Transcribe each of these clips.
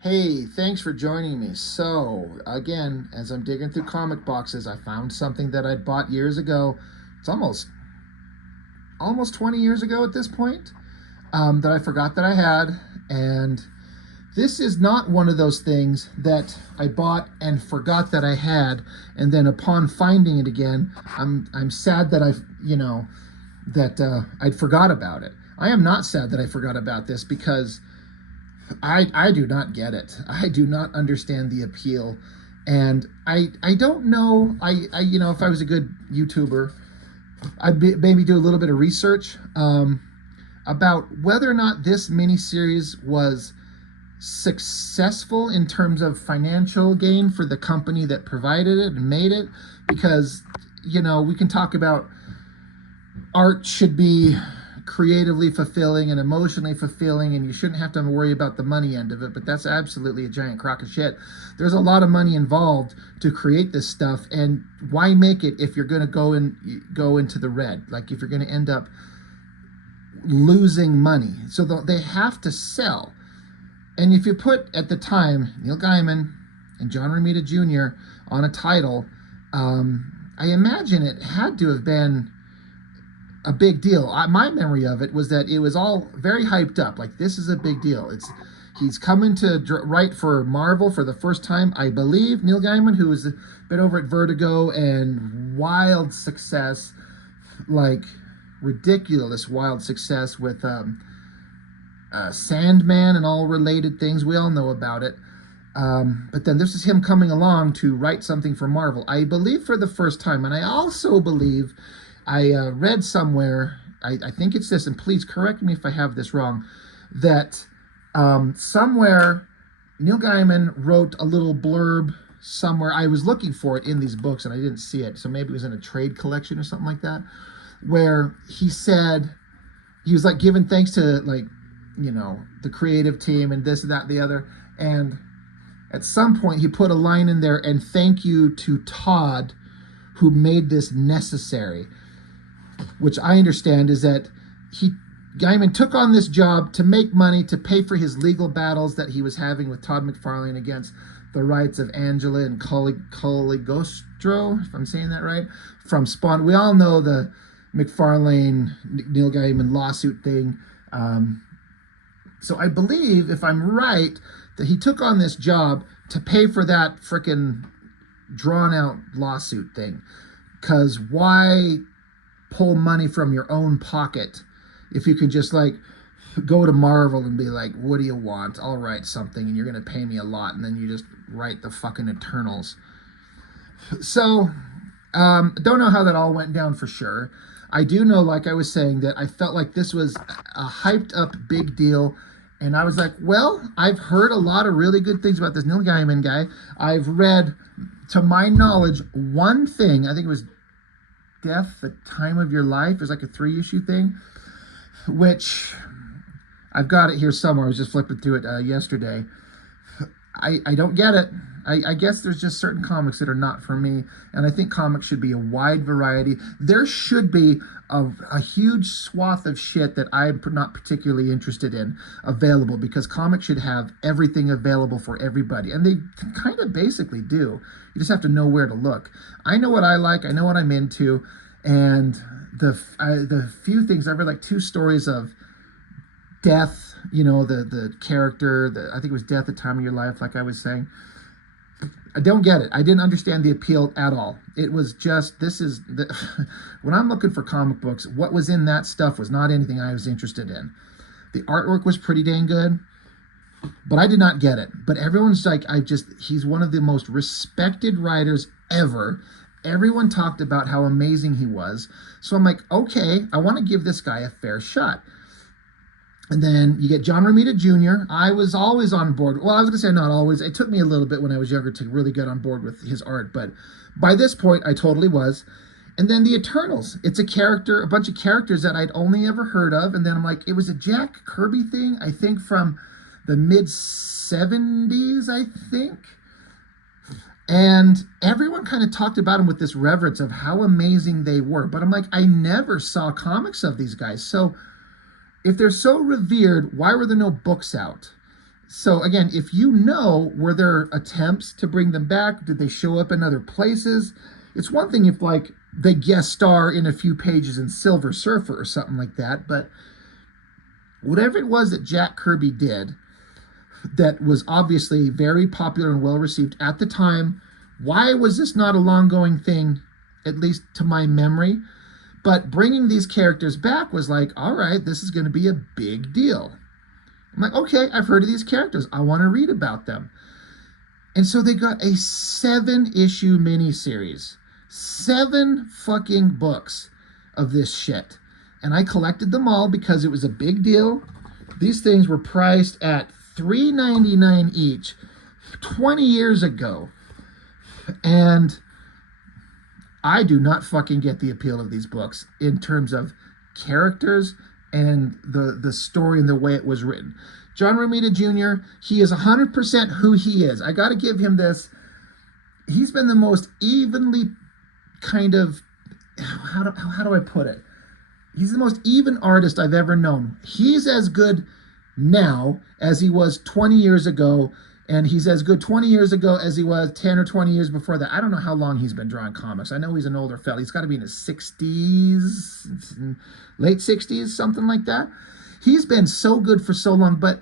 Hey, thanks for joining me. So, again, as I'm digging through comic boxes, I found something that I'd bought years ago. It's almost 20 years ago at this point, that I forgot that I had. And this is not one of those things that I bought and forgot that I had, and then upon finding it again, I'm sad that I'd forgot about it. I am not sad that I forgot about this because I do not get it. I do not understand the appeal, and I don't know. If I was a good YouTuber, maybe do a little bit of research about whether or not this miniseries was successful in terms of financial gain for the company that provided it and made it, because we can talk about art should be creatively fulfilling and emotionally fulfilling, and you shouldn't have to worry about the money end of it, but that's absolutely a giant crock of shit. There's a lot of money involved to create this stuff, and why make it if you're going to go into the red, like if you're going to end up losing money? So they have to sell. And if you put, at the time, Neil Gaiman and John Romita Jr. on a title, I imagine it had to have been a big deal. My memory of it was that it was all very hyped up. Like, this is a big deal. He's coming to write for Marvel for the first time, I believe. Neil Gaiman, who has been over at Vertigo and wild success, like ridiculous wild success with Sandman and all related things. We all know about it. But then this is him coming along to write something for Marvel, I believe, for the first time. And I also believe I read somewhere, I think it's this, and please correct me if I have this wrong, that somewhere Neil Gaiman wrote a little blurb somewhere. I was looking for it in these books and I didn't see it, so maybe it was in a trade collection or something like that, where he said he was like giving thanks to, like, the creative team and this, that, the other, and at some point he put a line in there, and thank you to Todd, who made this necessary, which I understand is that Gaiman took on this job to make money to pay for his legal battles that he was having with Todd McFarlane against the rights of Angela and Coligostro, if I'm saying that right, from Spawn. We all know the McFarlane Neil Gaiman lawsuit thing. So I believe, if I'm right, that he took on this job to pay for that frickin' drawn out lawsuit thing. Because why pull money from your own pocket if you can just, like, go to Marvel and be like, what do you want? I'll write something and you're going to pay me a lot, and then you just write the fucking Eternals. So don't know how that all went down for sure. I do know, like I was saying, that I felt like this was a hyped up big deal, and I was like, well, I've heard a lot of really good things about this Neil Gaiman guy. I've read, to my knowledge, one thing. I think it was Death, the Time of Your Life. It was like a 3-issue thing, which I've got it here somewhere. I was just flipping through it yesterday. I don't get it. I guess there's just certain comics that are not for me, and I think comics should be a wide variety. There should be a huge swath of shit that I'm not particularly interested in available, because comics should have everything available for everybody, and they kind of basically do. You just have to know where to look. I know what I like. I know what I'm into, and the few things I've read, like 2 stories of death, the character, I think it was Death, the Time of Your Life, like I was saying. I don't get it. I didn't understand the appeal at all. It was just, when I'm looking for comic books, what was in that stuff was not anything I was interested in. The artwork was pretty dang good, but I did not get it. But everyone's like, he's one of the most respected writers ever. Everyone talked about how amazing he was. So I'm like, okay, I want to give this guy a fair shot. And then you get John Romita Jr. I was always on board. Well, I was going to say not always. It took me a little bit when I was younger to really get on board with his art. But by this point, I totally was. And then the Eternals. It's a bunch of characters that I'd only ever heard of. And then I'm like, it was a Jack Kirby thing, I think from the mid-70s, I think. And everyone kind of talked about him with this reverence of how amazing they were. But I'm like, I never saw comics of these guys. So if they're so revered, why were there no books out? So again, if you know, were there attempts to bring them back? Did they show up in other places? It's one thing if like they guest star in a few pages in Silver Surfer or something like that, but whatever it was that Jack Kirby did that was obviously very popular and well received at the time, why was this not a long going thing, at least to my memory? But bringing these characters back was like, all right, this is going to be a big deal. I'm like, okay, I've heard of these characters. I want to read about them. And so they got a 7-issue miniseries. 7 fucking books of this shit. And I collected them all because it was a big deal. These things were priced at $3.99 each 20 years ago. And I do not fucking get the appeal of these books in terms of characters and the story and the way it was written. John Romita Jr., he is 100% who he is. I got to give him this. He's been the most evenly kind of, how do I put it? He's the most even artist I've ever known. He's as good now as he was 20 years ago, and he's as good 20 years ago as he was 10 or 20 years before that. I don't know how long he's been drawing comics. I know he's an older fella. He's got to be in his 60s, late 60s, something like that. He's been so good for so long, but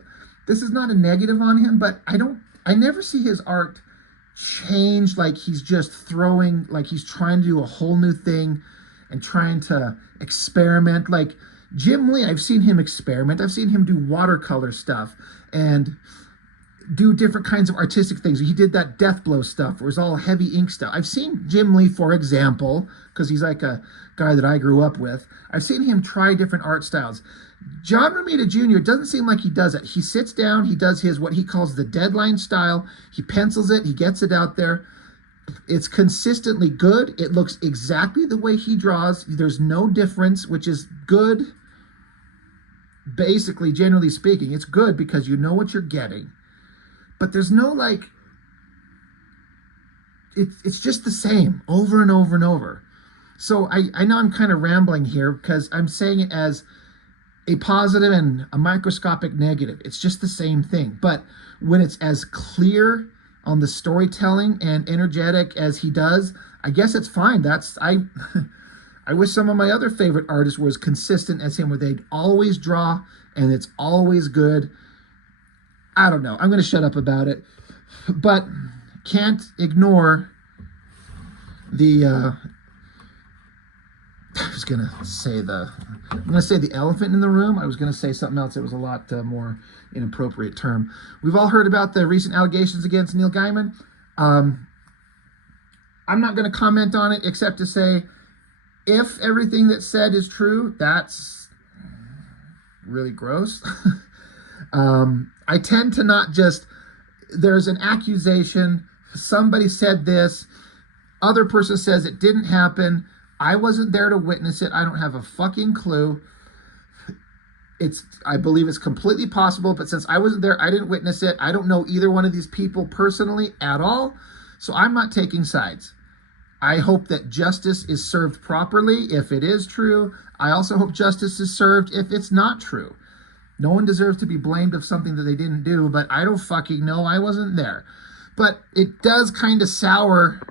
this is not a negative on him, but I never see his art change like he's just throwing, like he's trying to do a whole new thing and trying to experiment. Like Jim Lee, I've seen him experiment. I've seen him do watercolor stuff and do different kinds of artistic things. He did that Deathblow stuff where it was all heavy ink stuff. I've seen Jim Lee, for example, because he's like a guy that I grew up with. I've seen him try different art styles. John Romita Jr. doesn't seem like he does it. He sits down, he does his, what he calls the deadline style. He pencils it, he gets it out there. It's consistently good. It looks exactly the way he draws. There's no difference, which is good. Basically, generally speaking, it's good because you know what you're getting. But there's no like, it's just the same over and over and over. So I know I'm kind of rambling here because I'm saying it as a positive and a microscopic negative. It's just the same thing. But when it's as clear on the storytelling and energetic as he does, I guess it's fine. I wish some of my other favorite artists were as consistent as him, where they'd always draw and it's always good. I don't know. I'm going to shut up about it. But can't ignore the I'm going to say the elephant in the room. I was going to say something else that was a lot more inappropriate term. We've all heard about the recent allegations against Neil Gaiman. I'm not going to comment on it except to say, if everything that's said is true, that's really gross. I tend to not just, there's an accusation, somebody said this, other person says it didn't happen, I wasn't there to witness it, I don't have a fucking clue. I believe it's completely possible, but since I wasn't there, I didn't witness it, I don't know either one of these people personally at all, so I'm not taking sides. I hope that justice is served properly if it is true. I also hope justice is served if it's not true. No one deserves to be blamed of something that they didn't do, but I don't fucking know. I wasn't there. But it does kind of sour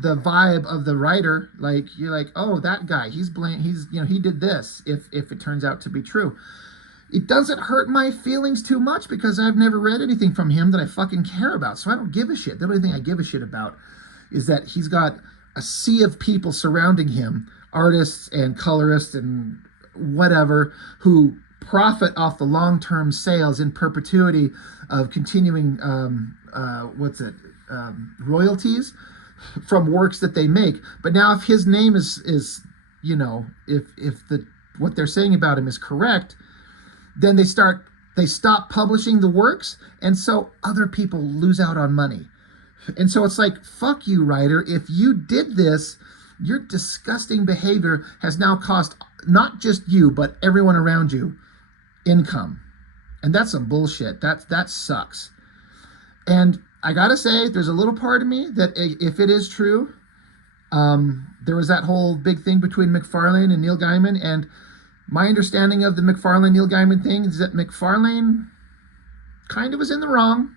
the vibe of the writer. Like, you're like, oh, that guy, he did this, if it turns out to be true. It doesn't hurt my feelings too much because I've never read anything from him that I fucking care about, so I don't give a shit. The only thing I give a shit about is that he's got a sea of people surrounding him, artists and colorists and whatever, who profit off the long-term sales in perpetuity of continuing royalties from works that they make. But now if his name is if what they're saying about him is correct, then they stop publishing the works, and so other people lose out on money. And so it's like, fuck you, writer. If you did this, your disgusting behavior has now cost not just you, but everyone around you income. And that's some bullshit. That sucks. And I gotta say, there's a little part of me that if it is true, there was that whole big thing between McFarlane and Neil Gaiman, and my understanding of the McFarlane-Neil Gaiman thing is that McFarlane kind of was in the wrong.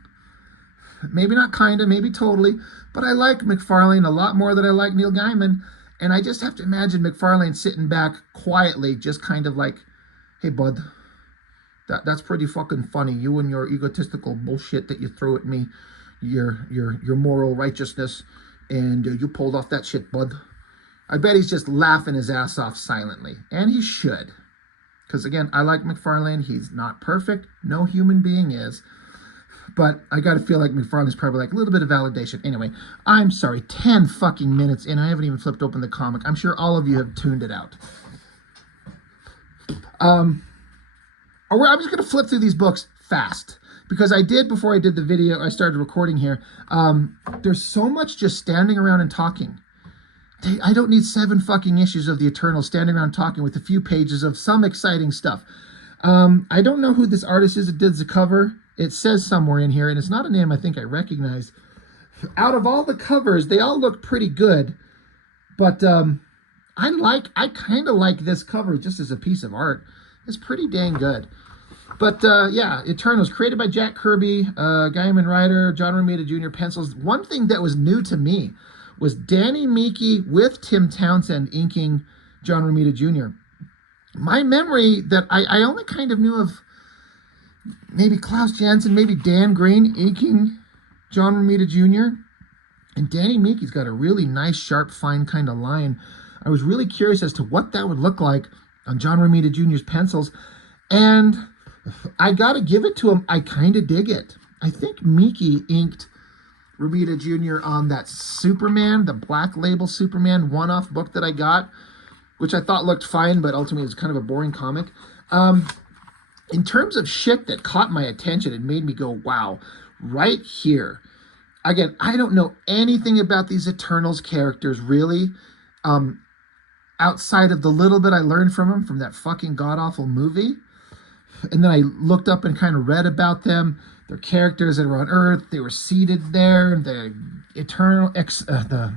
Maybe not kind of, maybe totally. But I like McFarlane a lot more than I like Neil Gaiman. And I just have to imagine McFarlane sitting back quietly, just kind of like, hey, bud, that's pretty fucking funny. You and your egotistical bullshit that you threw at me, your moral righteousness, and you pulled off that shit, bud. I bet he's just laughing his ass off silently. And he should. Because, again, I like McFarlane. He's not perfect. No human being is. But I got to feel like McFarlane's probably like a little bit of validation. Anyway, I'm sorry. 10 fucking minutes in. I haven't even flipped open the comic. I'm sure all of you have tuned it out. I'm just going to flip through these books fast. Because I did, before I did the video, I started recording here. There's so much just standing around and talking. I don't need 7 fucking issues of the Eternals standing around talking with a few pages of some exciting stuff. I don't know who this artist is that did the cover. It says somewhere in here, and it's not a name I think I recognize. Out of all the covers, they all look pretty good. But I kind of like this cover just as a piece of art. It's pretty dang good. But yeah, Eternals, created by Jack Kirby, Gaiman writer, John Romita Jr. pencils. One thing that was new to me was Danny Meeke with Tim Townsend inking John Romita Jr. My memory that I only kind of knew of maybe Klaus Janson, maybe Dan Green inking John Romita Jr. And Danny Meeke's got a really nice, sharp, fine kind of line. I was really curious as to what that would look like on John Romita Jr.'s pencils. And I got to give it to him. I kind of dig it. I think Meeke inked Romita Jr. on that Superman, the Black Label Superman one-off book that I got, which I thought looked fine, but ultimately it was kind of a boring comic. In terms of shit that caught my attention and made me go, wow, right here. Again, I don't know anything about these Eternals characters, really, outside of the little bit I learned from them from that fucking god-awful movie. And then I looked up and kind of read about them. Their characters that were on Earth, they were seated there. The the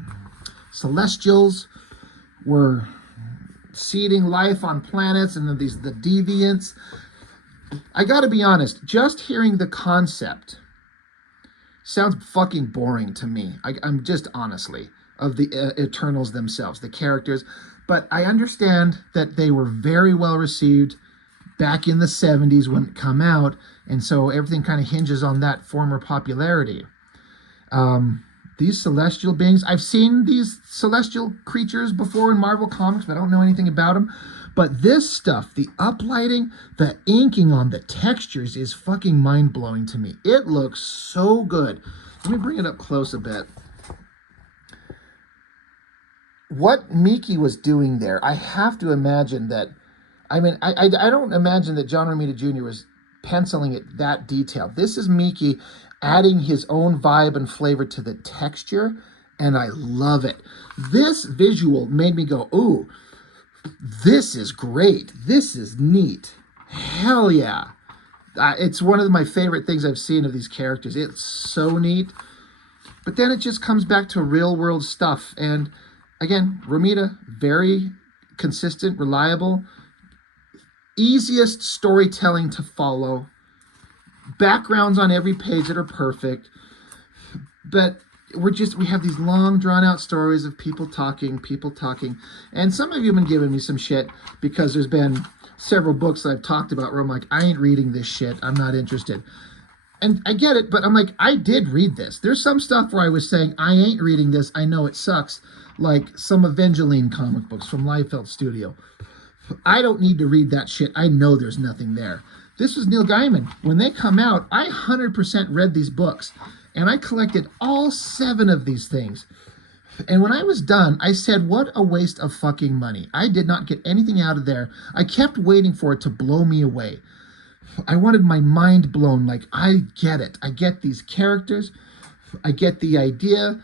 Celestials were seeding life on planets, and then the Deviants. I gotta be honest, just hearing the concept sounds fucking boring to me. I'm just honestly, of the Eternals themselves, the characters. But I understand that they were very well received back in the 70s when it come out, and so everything kind of hinges on that former popularity. These celestial beings, I've seen these celestial creatures before in Marvel Comics, but I don't know anything about them. But this stuff, the uplighting, the inking on the textures is fucking mind-blowing to me. It looks so good. Let me bring it up close a bit. What Meeke was doing there, I have to imagine that, I mean, I don't imagine that John Romita Jr. was penciling it that detailed. This is Meeke adding his own vibe and flavor to the texture, and I love it. This visual made me go, ooh, this is great. This is neat. Hell yeah. It's one of my favorite things I've seen of these characters. It's so neat. But then it just comes back to real world stuff. And again, Romita, very consistent, reliable, easiest storytelling to follow. Backgrounds on every page that are perfect. But we have these long drawn out stories of people talking. And some of you have been giving me some shit because there's been several books that I've talked about where I'm like, I ain't reading this shit. I'm not interested. And I get it, but I'm like, I did read this. There's some stuff where I was saying, I ain't reading this. I know it sucks. Like some Evangeline comic books from Liefeld Studio. I don't need to read that shit. I know there's nothing there. This was Neil Gaiman. When they come out, I 100% read these books. And I collected all 7 of these things. And when I was done, I said, what a waste of fucking money. I did not get anything out of there. I kept waiting for it to blow me away. I wanted my mind blown. Like, I get it. I get these characters. I get the idea.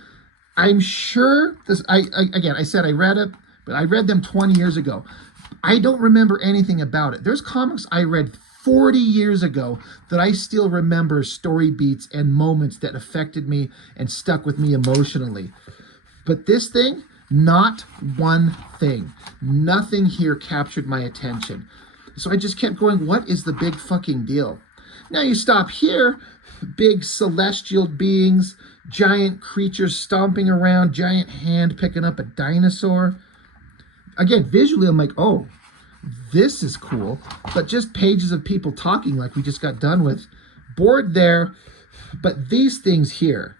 I'm sure this, again, I said I read it, but I read them 20 years ago. I don't remember anything about it. There's comics I read 40 years ago that I still remember story beats and moments that affected me and stuck with me emotionally. But this thing, not one thing. Nothing here captured my attention. So I just kept going, what is the big fucking deal? Now you stop here, big celestial beings, giant creatures stomping around, giant hand picking up a dinosaur. Again, visually, I'm like, oh, this is cool. But just pages of people talking like we just got done with. Bored there, but these things here,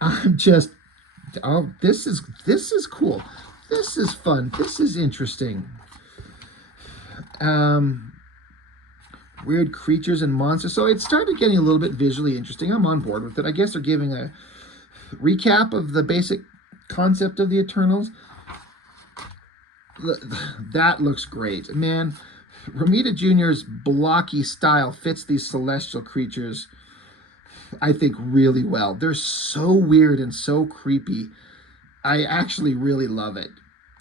I'm just, oh, this is cool. This is fun. This is interesting. Weird creatures and monsters. So it started getting a little bit visually interesting. I'm on board with it. I guess they're giving a recap of the basic concept of the Eternals. That looks great. Man, Romita Jr.'s blocky style fits these celestial creatures, I think, really well. They're so weird and so creepy. I actually really love it.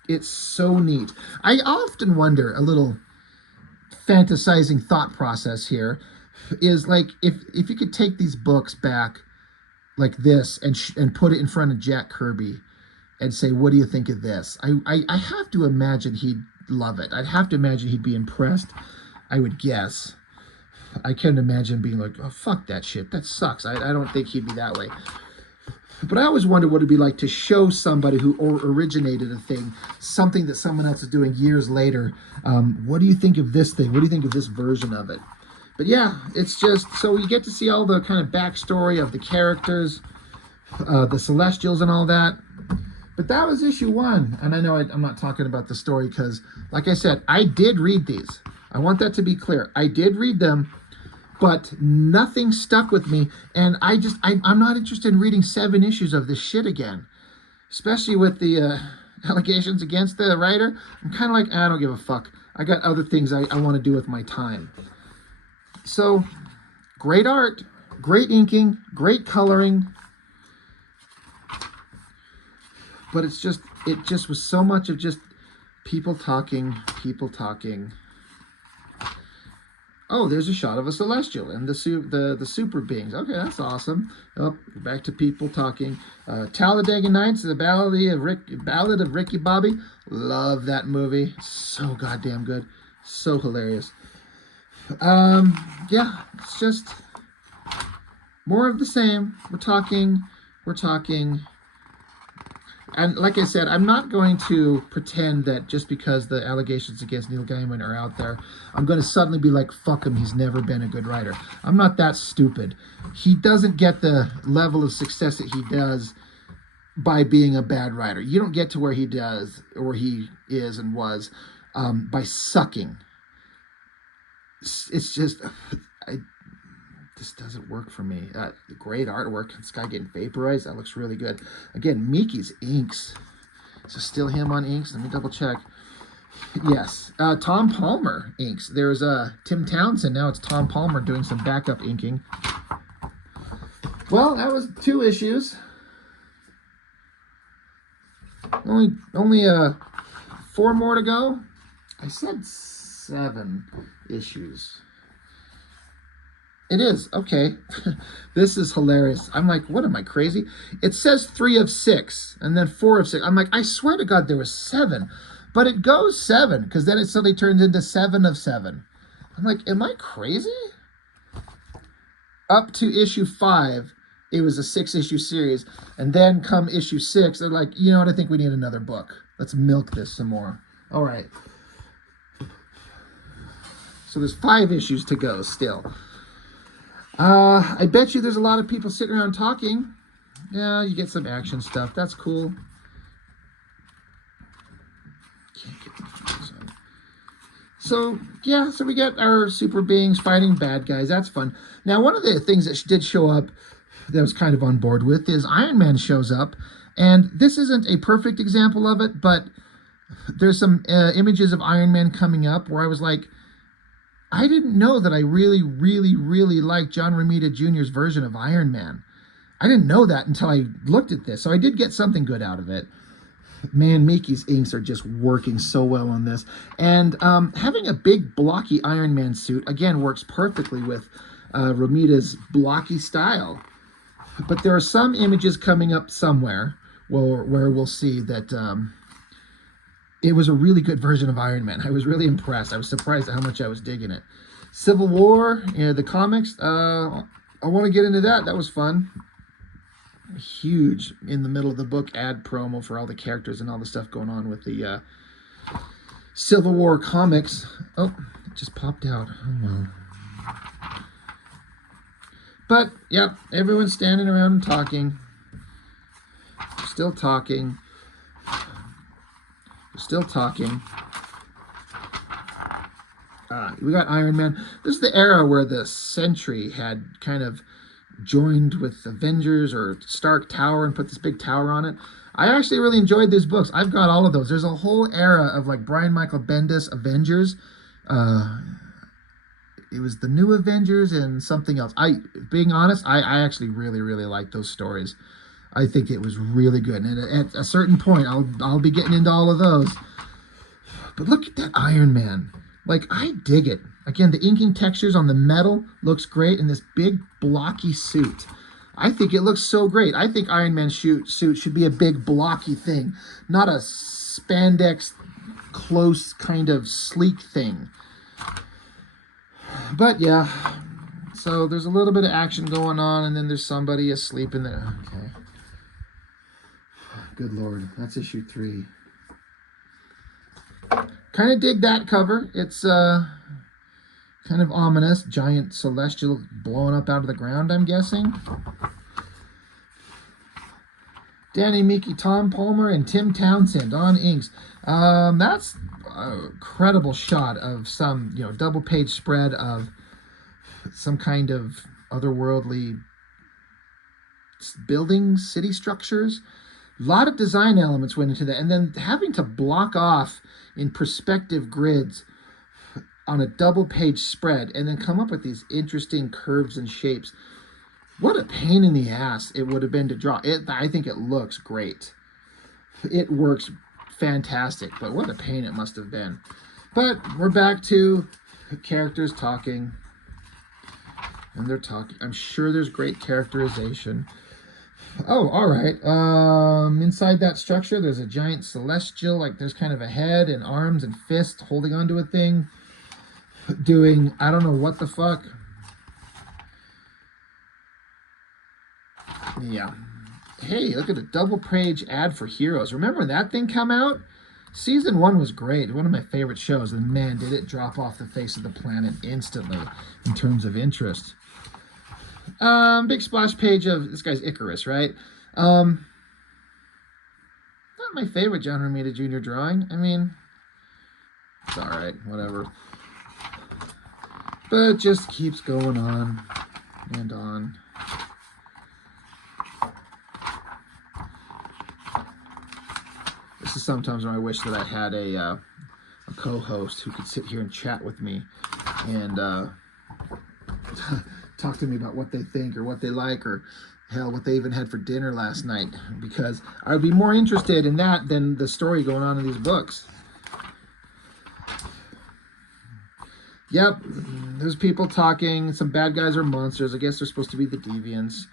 It's so neat. I often wonder, a little fantasizing thought process here, is like if you could take these books back like this and put it in front of Jack Kirby and say, what do you think of this? I have to imagine he'd love it. I'd have to imagine he'd be impressed, I would guess. I can't imagine being like, oh, fuck that shit. That sucks. I don't think he'd be that way. But I always wonder what it'd be like to show somebody who originated a thing, something that someone else is doing years later. What do you think of this thing? What do you think of this version of it? But yeah, it's just, so you get to see all the kind of backstory of the characters, the Celestials and all that. But that was issue 1. And I know I'm not talking about the story because, like I said, I did read these. I want that to be clear. I did read them, but nothing stuck with me. And I'm not interested in reading 7 issues of this shit again, especially with the allegations against the writer. I'm kind of like, I don't give a fuck. I got other things I want to do with my time. So, great art, great inking, great coloring. But it just was so much of just people talking. Oh, there's a shot of a Celestial and the super beings. Okay, that's awesome. Oh, back to people talking. Talladega Nights, the Ballad of Ricky Bobby. Love that movie. So goddamn good. So hilarious. Yeah, it's just more of the same. We're talking. And like I said, I'm not going to pretend that just because the allegations against Neil Gaiman are out there, I'm going to suddenly be like, fuck him, he's never been a good writer. I'm not that stupid. He doesn't get the level of success that he does by being a bad writer. You don't get to where he does, or he is and was, by sucking. It's just, this doesn't work for me. Great artwork. This guy getting vaporized. That looks really good. Again, Miki's inks. Is it still him on inks? Let me double check. Yes. Tom Palmer inks. There's Tim Townsend. Now it's Tom Palmer doing some backup inking. Well, that was 2 issues. Only 4 more to go. I said 7 issues. It is. Okay. This is hilarious. I'm like, what am I, crazy? It says 3 of 6 and then 4 of 6. I'm like, I swear to God there was 7. But it goes 7 because then it suddenly turns into 7 of 7. I'm like, am I crazy? Up to issue 5, it was a 6-issue series. And then come issue 6, they're like, you know what? I think we need another book. Let's milk this some more. All right. So there's 5 issues to go still. I bet you there's a lot of people sitting around talking. Yeah, you get some action stuff. That's cool. Can't get my focus on. So, yeah, so we get our super beings fighting bad guys. That's fun. Now, one of the things that did show up that I was kind of on board with is Iron Man shows up. And this isn't a perfect example of it, but there's some images of Iron Man coming up where I was like, I didn't know that I really, really, really liked John Romita Jr.'s version of Iron Man. I didn't know that until I looked at this. So I did get something good out of it. Man, Miki's inks are just working so well on this. And having a big, blocky Iron Man suit, again, works perfectly with Romita's blocky style. But there are some images coming up somewhere where we'll see that it was a really good version of Iron Man. I was really impressed. I was surprised at how much I was digging it. Civil War, the comics. I want to get into that. That was fun. Huge in the middle of the book ad promo for all the characters and all the stuff going on with the Civil War comics. Oh, it just popped out. Oh well. But yeah, everyone's standing around and talking. Still talking. Still talking. We got Iron Man. This is the era where the Sentry had kind of joined with Avengers or Stark Tower and put this big tower on it. I actually really enjoyed these books. I've got all of those. There's a whole era of like Brian Michael Bendis Avengers. It was the New Avengers and something else. Being honest, I actually really, really like those stories. I think it was really good. And at a certain point, I'll be getting into all of those. But look at that Iron Man. Like, I dig it. Again, the inking textures on the metal looks great in this big, blocky suit. I think it looks so great. I think Iron Man's suit should be a big, blocky thing, not a spandex, close, kind of sleek thing. But, yeah. So, there's a little bit of action going on, and then there's somebody asleep in there. Okay. Good Lord. That's issue 3. Kind of dig that cover. It's kind of ominous. Giant celestial blowing up out of the ground, I'm guessing. Danny Meeke, Tom Palmer, and Tim Townsend on inks. That's a credible shot of some, double page spread of some kind of otherworldly buildings, city structures. A lot of design elements went into that. And then having to block off in perspective grids on a double page spread and then come up with these interesting curves and shapes. What a pain in the ass it would have been to draw. I think it looks great. It works fantastic, but what a pain it must have been. But we're back to characters talking. And they're talking. I'm sure there's great characterization. Oh, all right. Inside that structure, there's a giant celestial, like there's kind of a head and arms and fists holding onto a thing, doing, I don't know what the fuck. Yeah. Hey, look at a double page ad for Heroes. Remember when that thing come out? Season 1 was great. One of my favorite shows. And man, did it drop off the face of the planet instantly in terms of interest. Big splash page of this guy's Icarus, right? Not my favorite John Romita Jr. drawing. I mean, it's all right, whatever. But it just keeps going on and on. This is sometimes when I wish that I had a co-host who could sit here and chat with me and talk to me about what they think or what they like, or hell, what they even had for dinner last night, because I would be more interested in that than the story going on in these books. Yep, there's people talking. Some bad guys are monsters. I guess they're supposed to be the deviants.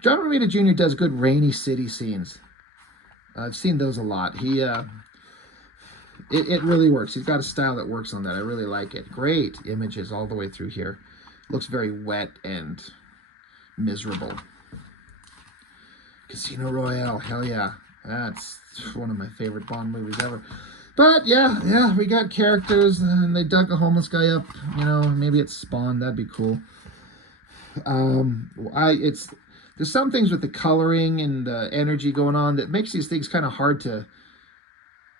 John Romita Jr. does good rainy city scenes. I've seen those a lot. It really works. He's got a style that works on that. I really like it. Great images all the way through here. Looks very wet and miserable. Casino Royale, hell yeah. That's one of my favorite Bond movies ever. But yeah, we got characters, and they dug a homeless guy up. Maybe it's Spawn. That'd be cool. There's some things with the coloring and the energy going on that makes these things kind of hard to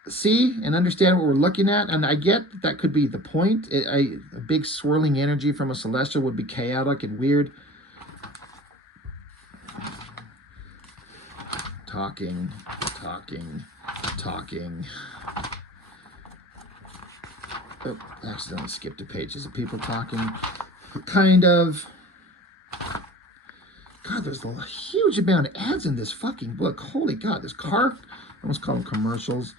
see and understand what we're looking at. And I get that could be the point. A big swirling energy from a celestial would be chaotic and weird. Talking. Oh, I accidentally skipped a page. Is it people talking? Kind of. God, there's a huge amount of ads in this fucking book. Holy God, there's I almost call them commercials.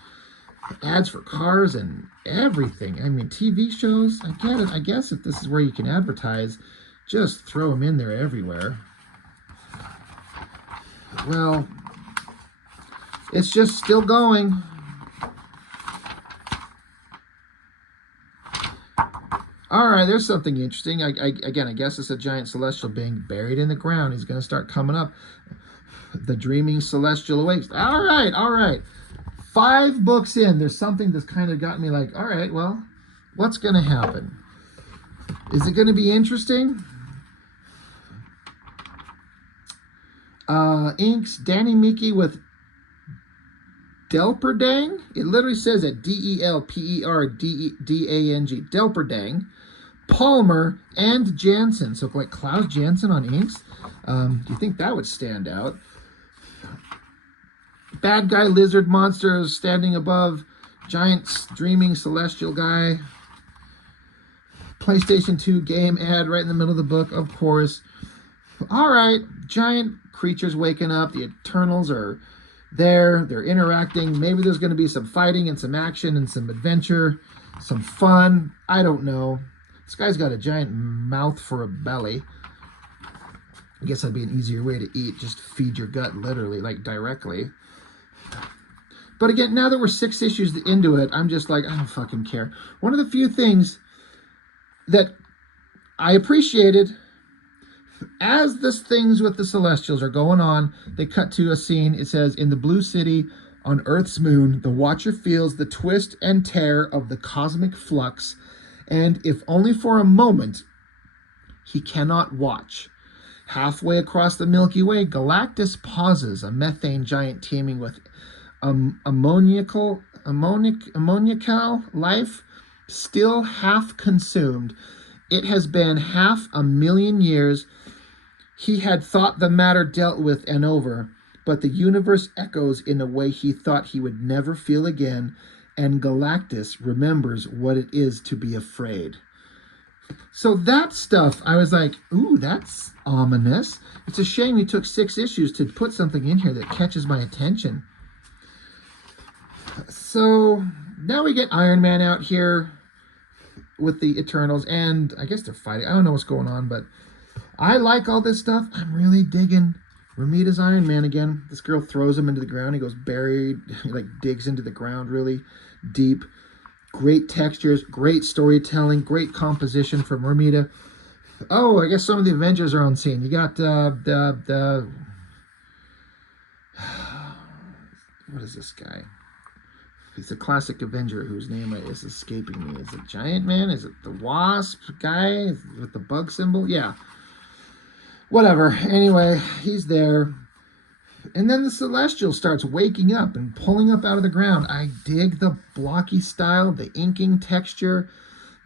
Ads for cars and everything. I mean, TV shows. I get it. I guess if this is where you can advertise, just throw them in there everywhere. Well, it's just still going. All right, there's something interesting. Again, I guess it's a giant celestial being buried in the ground. He's going to start coming up. The dreaming celestial awakes. All right, all right. 5 books in, there's something that's kind of got me like, all right, well, what's going to happen? Is it going to be interesting? Inks, Danny Meeke with Delperdang. It literally says it, Delperdang. Delperdang. Palmer and Jansen. So like Klaus Jansen on inks. Do you think that would stand out? Bad guy lizard monsters standing above giant dreaming celestial guy. PlayStation 2 game ad right in the middle of the book, of course. All right, giant creatures waking up. The Eternals are there. They're interacting. Maybe there's going to be some fighting and some action and some adventure, some fun. I don't know. This guy's got a giant mouth for a belly. I guess that'd be an easier way to eat. Just feed your gut literally, like directly. But again, now that we're 6 issues into it, I'm just like, I don't fucking care. One of the few things that I appreciated, as the things with the Celestials are going on, they cut to a scene. It says, in the blue city on Earth's moon, the Watcher feels the twist and tear of the cosmic flux, and if only for a moment, he cannot watch. Halfway across the Milky Way, Galactus pauses, a methane giant teeming with ammoniacal life, still half consumed. It has been 500,000 years. He had thought the matter dealt with and over, but the universe echoes in a way he thought he would never feel again, and Galactus remembers what it is to be afraid. So that stuff, I was like, ooh, that's ominous. It's a shame you took 6 issues to put something in here that catches my attention. So now we get Iron Man out here with the Eternals, and I guess they're fighting. I don't know what's going on, but I like all this stuff. I'm really digging Romita's Iron Man again. This girl throws him into the ground. He goes buried, he like digs into the ground really deep. Great textures, great storytelling, great composition from Romita. Oh, I guess some of the Avengers are on scene. You got what is this guy? He's a classic Avenger whose name is escaping me. Is it Giant Man? Is it the Wasp guy with the bug symbol? Yeah. Whatever. Anyway, he's there. And then the Celestial starts waking up and pulling up out of the ground. I dig the blocky style, the inking texture,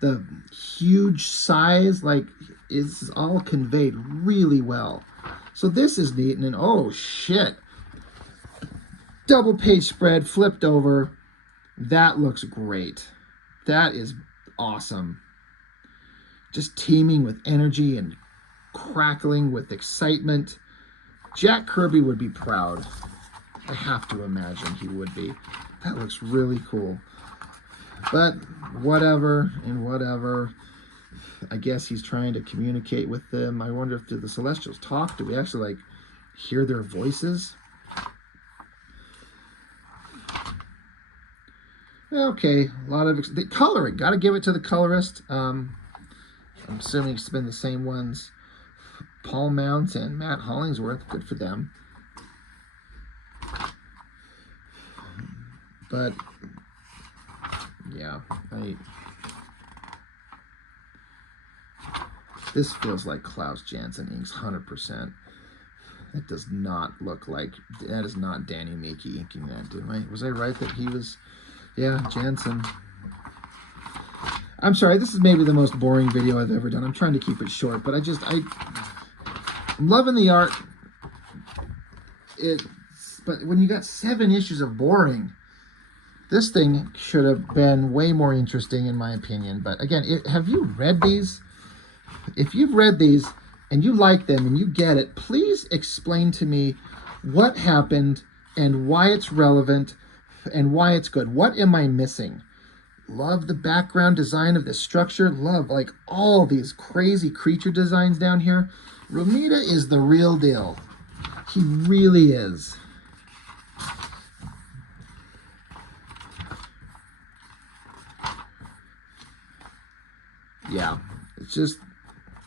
the huge size. Like, it's all conveyed really well. So this is neat. And then, oh, shit. Double page spread, flipped over. That looks great. That is awesome. Just teeming with energy and crackling with excitement. Jack Kirby would be proud. I have to imagine he would be. That looks really cool. But whatever and whatever. I guess he's trying to communicate with them. I wonder if do the Celestials talk? Do we actually like hear their voices? Okay, a lot of the coloring. Got to give it to the colorist. I'm assuming it's been the same ones. Paul Mounts and Matt Hollingsworth. Good for them. But yeah, this feels like Klaus Janson inks 100%. That does not look like, that is not Danny Meeke inking that. Was I right that he was? Yeah, Jansen. I'm sorry, this is maybe the most boring video I've ever done. I'm trying to keep it short, but I'm loving the art. But when you got 7 issues of boring, this thing should have been way more interesting in my opinion. But again, have you read these? If you've read these and you like them and you get it, please explain to me what happened and why it's relevant and why it's good. What am I missing? Love the background design of this structure. Love like all these crazy creature designs down here. Romita is the real deal. He really is. yeah, it's just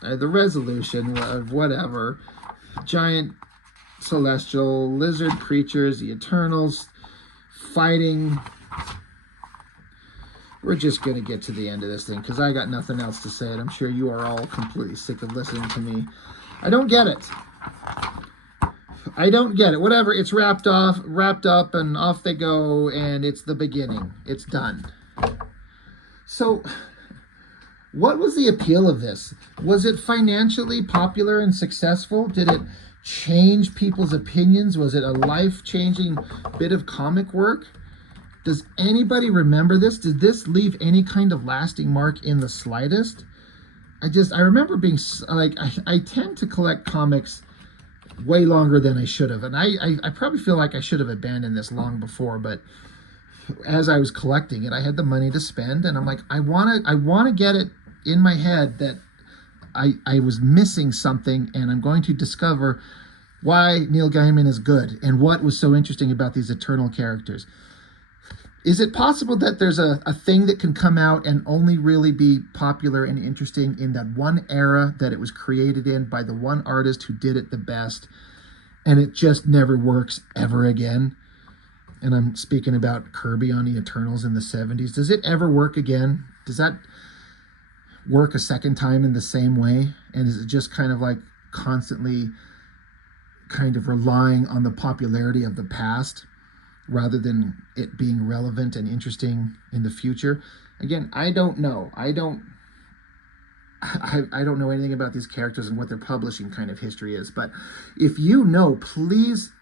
the resolution of whatever. Giant celestial lizard creatures, the Eternals fighting. We're just going to get to the end of this thing because I got nothing else to say. And I'm sure you are all completely sick of listening to me. I don't get it. I don't get it. Whatever, it's wrapped up, and off they go, and it's the beginning. It's done. So, what was the appeal of this? Was it financially popular and successful? Did it change people's opinions? Was it a life-changing bit of comic work? Does anybody remember this? Did this leave any kind of lasting mark in the slightest? I remember being like, I tend to collect comics way longer than I should have. And I probably feel like I should have abandoned this long before, but as I was collecting it, I had the money to spend, and I'm like, I want to get it in my head that I was missing something, and I'm going to discover why Neil Gaiman is good and what was so interesting about these Eternal characters. Is it possible that there's a thing that can come out and only really be popular and interesting in that one era that it was created in by the one artist who did it the best, and it just never works ever again? And I'm speaking about Kirby on the Eternals in the 70s. Does it ever work again? Does that work a second time in the same way? And is it just kind of like constantly kind of relying on the popularity of the past rather than it being relevant and interesting in the future? Again, I don't know. I don't know anything about these characters and what their publishing kind of history is. But if you know, please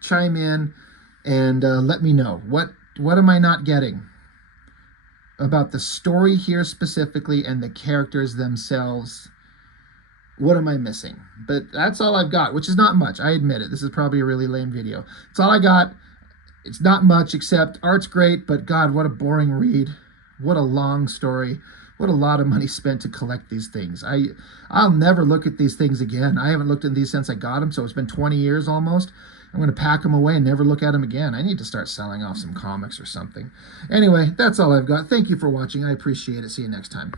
chime in and let me know. What am I not getting about the story here specifically and the characters themselves? What am I missing? But that's all I've got, which is not much. I admit it. This is probably a really lame video. It's all I got. It's not much, except art's great, but God, what a boring read. What a long story. What a lot of money spent to collect these things. I'll never look at these things again. I haven't looked at these since I got them, so it's been 20 years almost. I'm going to pack them away and never look at them again. I need to start selling off some comics or something. Anyway, that's all I've got. Thank you for watching. I appreciate it. See you next time.